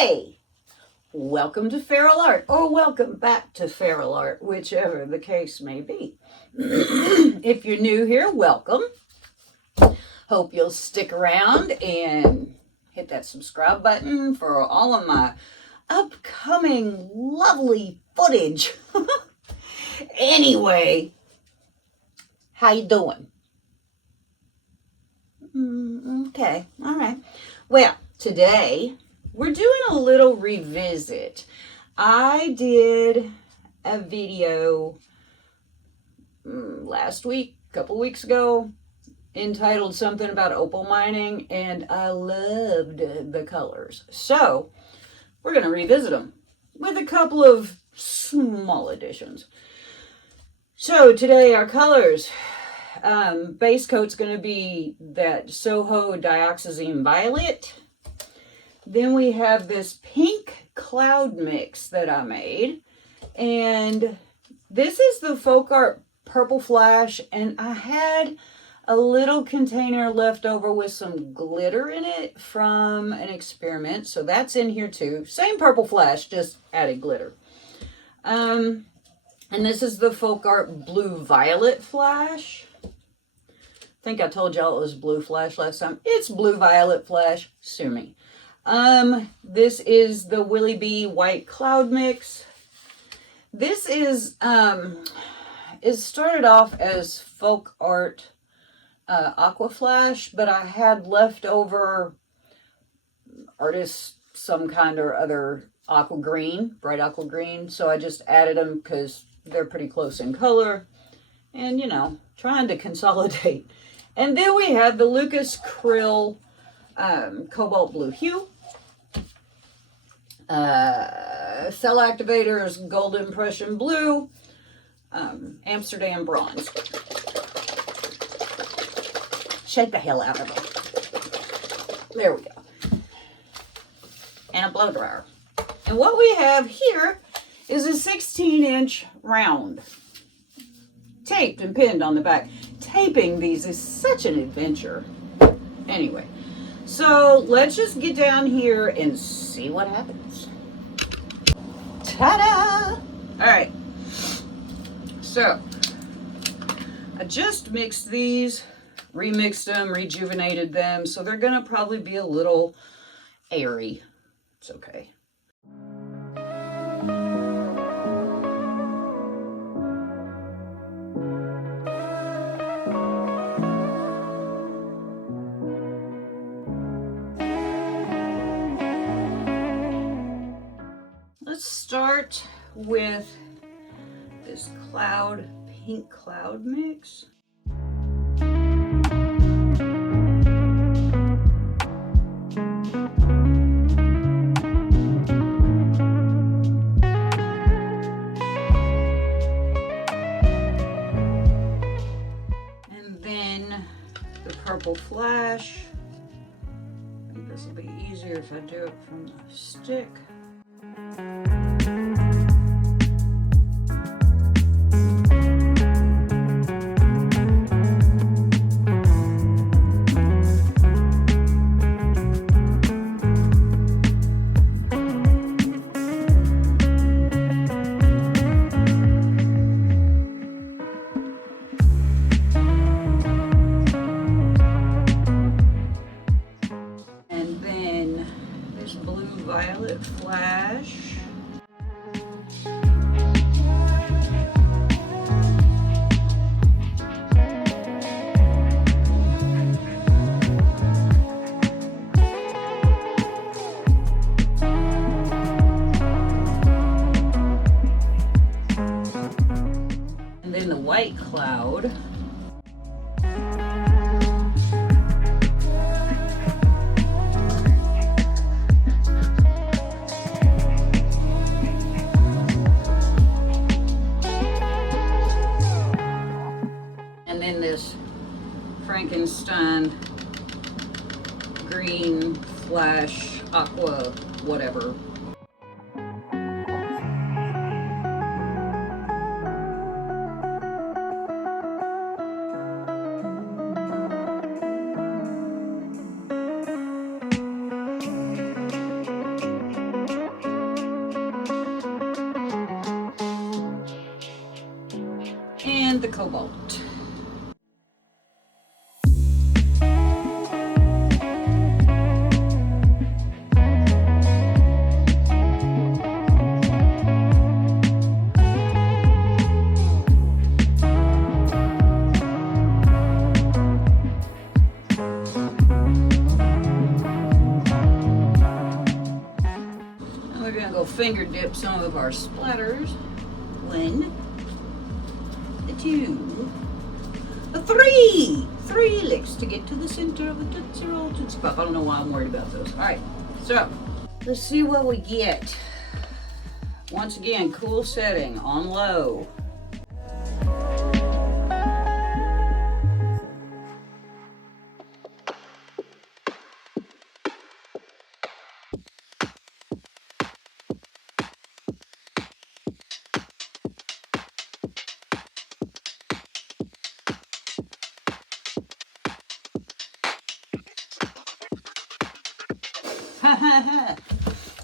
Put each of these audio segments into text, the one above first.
Hey, welcome to feralart, or welcome back to feralart, whichever the case may be. If you're new here, welcome. Hope you'll stick around and hit that subscribe button for all of my upcoming lovely footage. Anyway, how you doing? Okay, all right. Well, today we're doing a little revisit. I did a video last week, a couple weeks ago, entitled something about opal mining, and I loved the colors. So we're going to revisit them with a couple of small additions. So today our colors, base coat's going to be that Soho Dioxazine Violet. Then we have this pink cloud mix that I made. And this is the FolkArt Purple Flash. And I had a little container left over with some glitter in it from an experiment. So that's in here too. Same Purple Flash, just added glitter. And this is the FolkArt Blue Violet Flash. I think I told y'all it was Blue Flash last time. It's Blue Violet Flash. Sue me. This is the Willie B White Cloud Mix. This is, it started off as FolkArt Aqua Flash, but I had leftover artists some kind or other aqua green, bright aqua green, so I just added them because they're pretty close in color, and you know, trying to consolidate. And then we have the Lukas Cryl Cobalt Blue Hue, Cell Activators Gold Impression Blue, Amsterdam Bronze. Shake the hell out of it. There we go. And a blow dryer. And what we have here is a 16-inch round, taped and pinned on the back. Taping these is such an adventure. Anyway, so let's just get down here and see what happens. Ta-da! All right, so I just mixed these, remixed them, rejuvenated them, so they're gonna probably be a little airy. It's okay. Let's start with this pink cloud mix. And then the Purple Flash. I think this will be easier if I do it from the stick. Violet Flash. And then the white cloud. This Frankenstein green flash aqua whatever. and the Cobalt. We're going to go finger dip some of our splatters. 1, 2, 3. 3 licks to get to the center of the Tootsie Roll Tootsie Pop. I don't know why I'm worried about those. Alright, so let's see what we get. Once again, cool setting on low.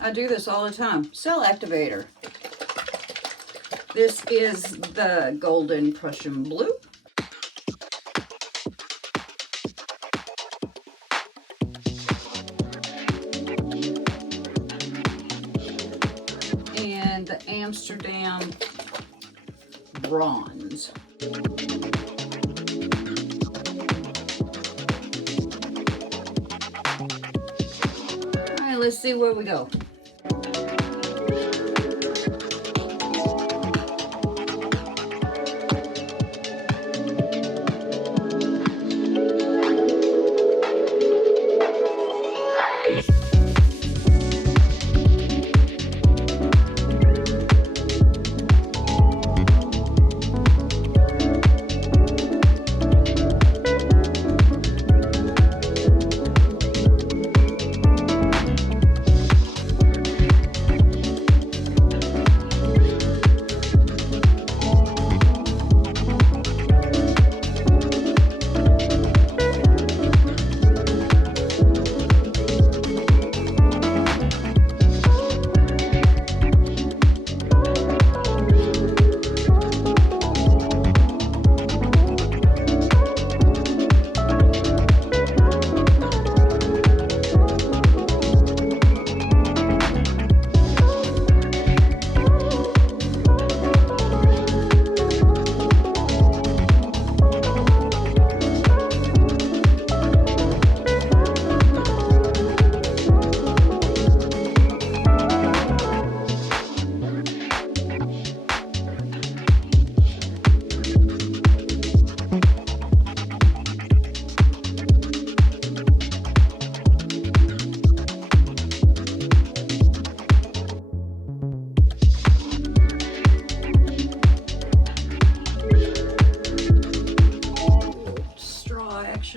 I do this all the time. Cell activator. This is the Golden Prussian Blue. And the Amsterdam Bronze. Let's see where we go.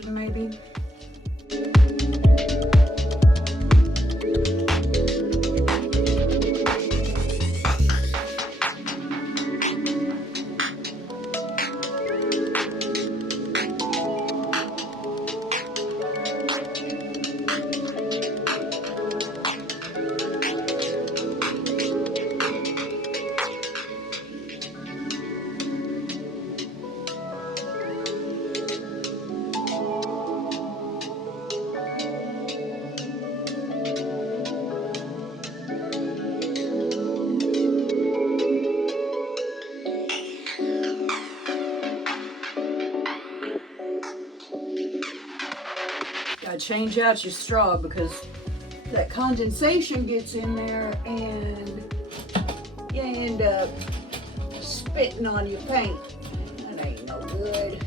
Maybe. Gotta change out your straw because that condensation gets in there and you end up spitting on your paint. That ain't no good.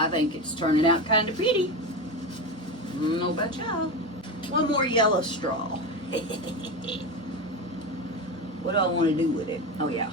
I think it's turning out kind of pretty. I don't know about y'all. One more yellow straw. What do I want to do with it? Oh yeah.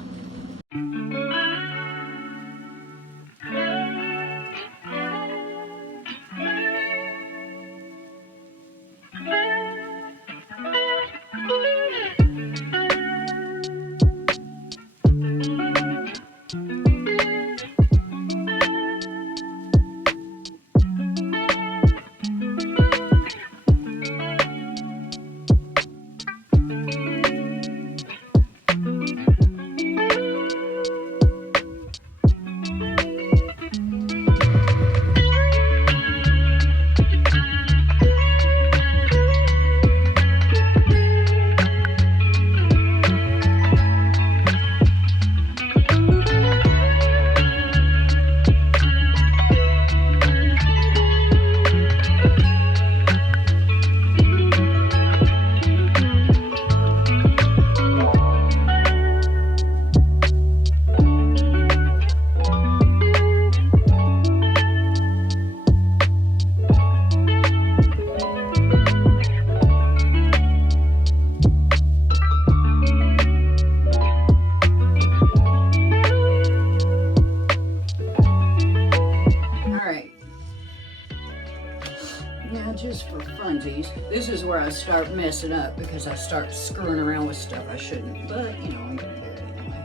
Just for funsies, this is where I start messing up because I start screwing around with stuff I shouldn't, but you know, I'm gonna do it anyway.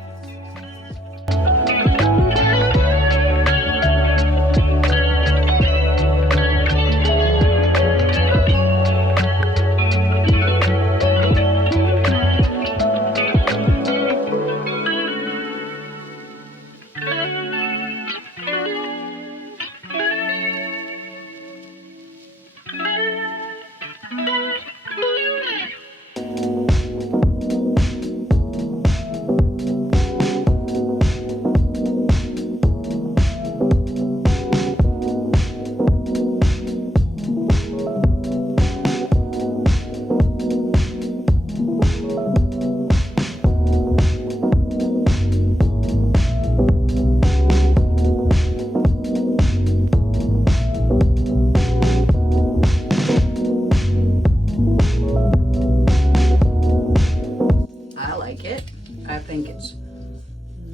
I think it's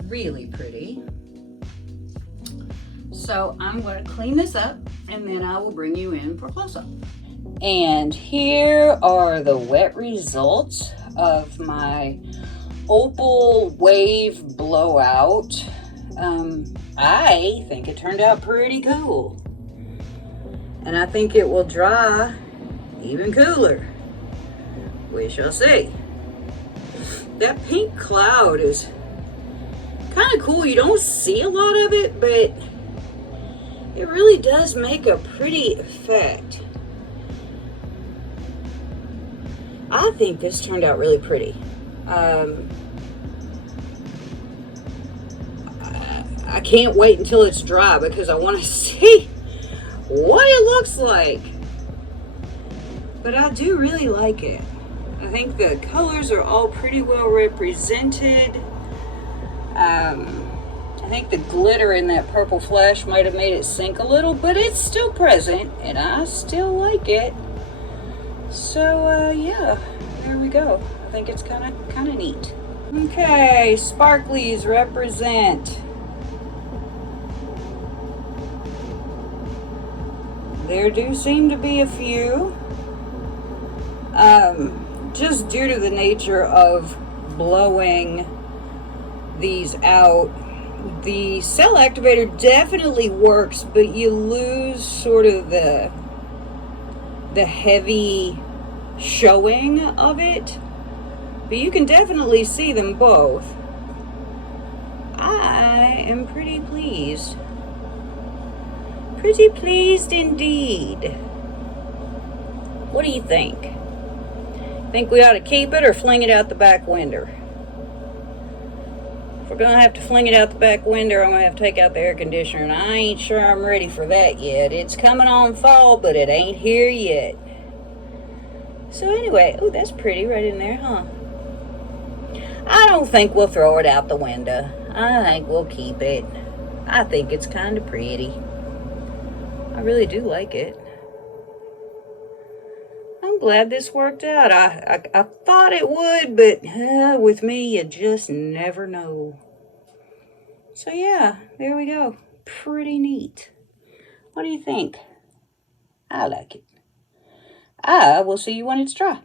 really pretty. So I'm going to clean this up and then I will bring you in for close-up. And here are the wet results of my Opal Wave blowout. I think it turned out pretty cool. And I think it will dry even cooler. We shall see. That pink cloud is kind of cool. You don't see a lot of it, but it really does make a pretty effect. I think this turned out really pretty. I can't wait until it's dry because I want to see what it looks like. But I do really like it. I think the colors are all pretty well represented. I think the glitter in that purple flash might have made it sink a little, but it's still present and I still like it. So yeah, there we go. I think it's kind of neat. Okay, sparklies represent. There do seem to be a few. Just due to the nature of blowing these out, the cell activator definitely works, but you lose sort of the heavy showing of it. But you can definitely see them both. I am pretty pleased. Pretty pleased indeed. What do you think? Think we ought to keep it or fling it out the back window? If we're gonna have to fling it out the back window, I'm gonna have to take out the air conditioner, and I ain't sure I'm ready for that yet. It's coming on fall, but it ain't here yet. So anyway, oh, that's pretty right in there, huh? I don't think we'll throw it out the window. I think we'll keep it. I think it's kind of pretty. I really do like it. I'm glad this worked out. I thought it would, but with me, you just never know. So yeah, there we go. Pretty neat. What do you think? I like it. I will see you when it's dry.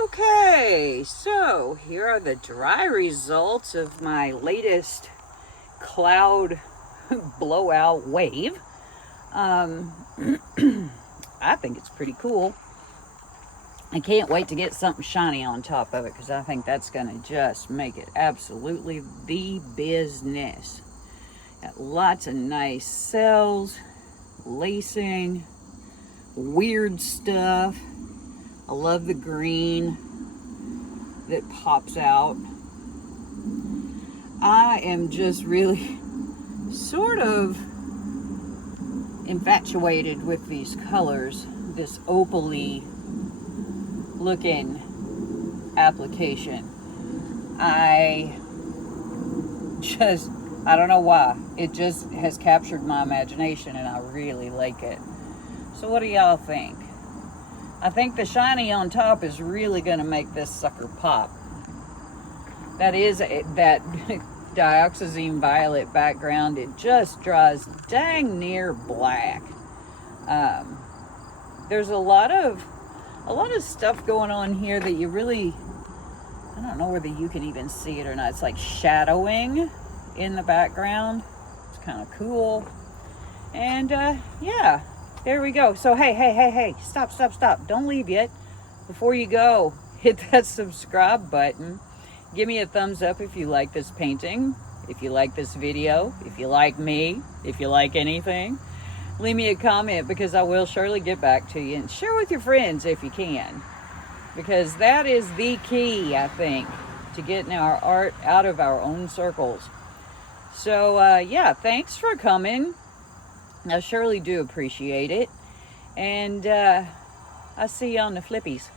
Okay, so here are the dry results of my latest cloud blowout wave. I think it's pretty cool. I can't wait to get something shiny on top of it because I think that's going to just make it absolutely the business. Got lots of nice cells, lacing, weird stuff. I love the green that pops out. I am just really sort of infatuated with these colors, this opal-y looking application. I don't know why. It just has captured my imagination and I really like it. So what do y'all think? I think the shiny on top is really going to make this sucker pop. That is that dioxazine violet background. It just draws dang near black. There's a lot of stuff going on here that you really, I don't know whether you can even see it or not. It's like shadowing in the background. It's kind of cool. And yeah, there we go. So hey, stop. Don't leave yet. Before you go, hit that subscribe button. Give me a thumbs up if you like this painting, if you like this video, if you like me, if you like anything. Leave me a comment because I will surely get back to you, and share with your friends if you can, because that is the key, I think, to getting our art out of our own circles. So yeah, thanks for coming. I surely do appreciate it, and I see you on the flippies.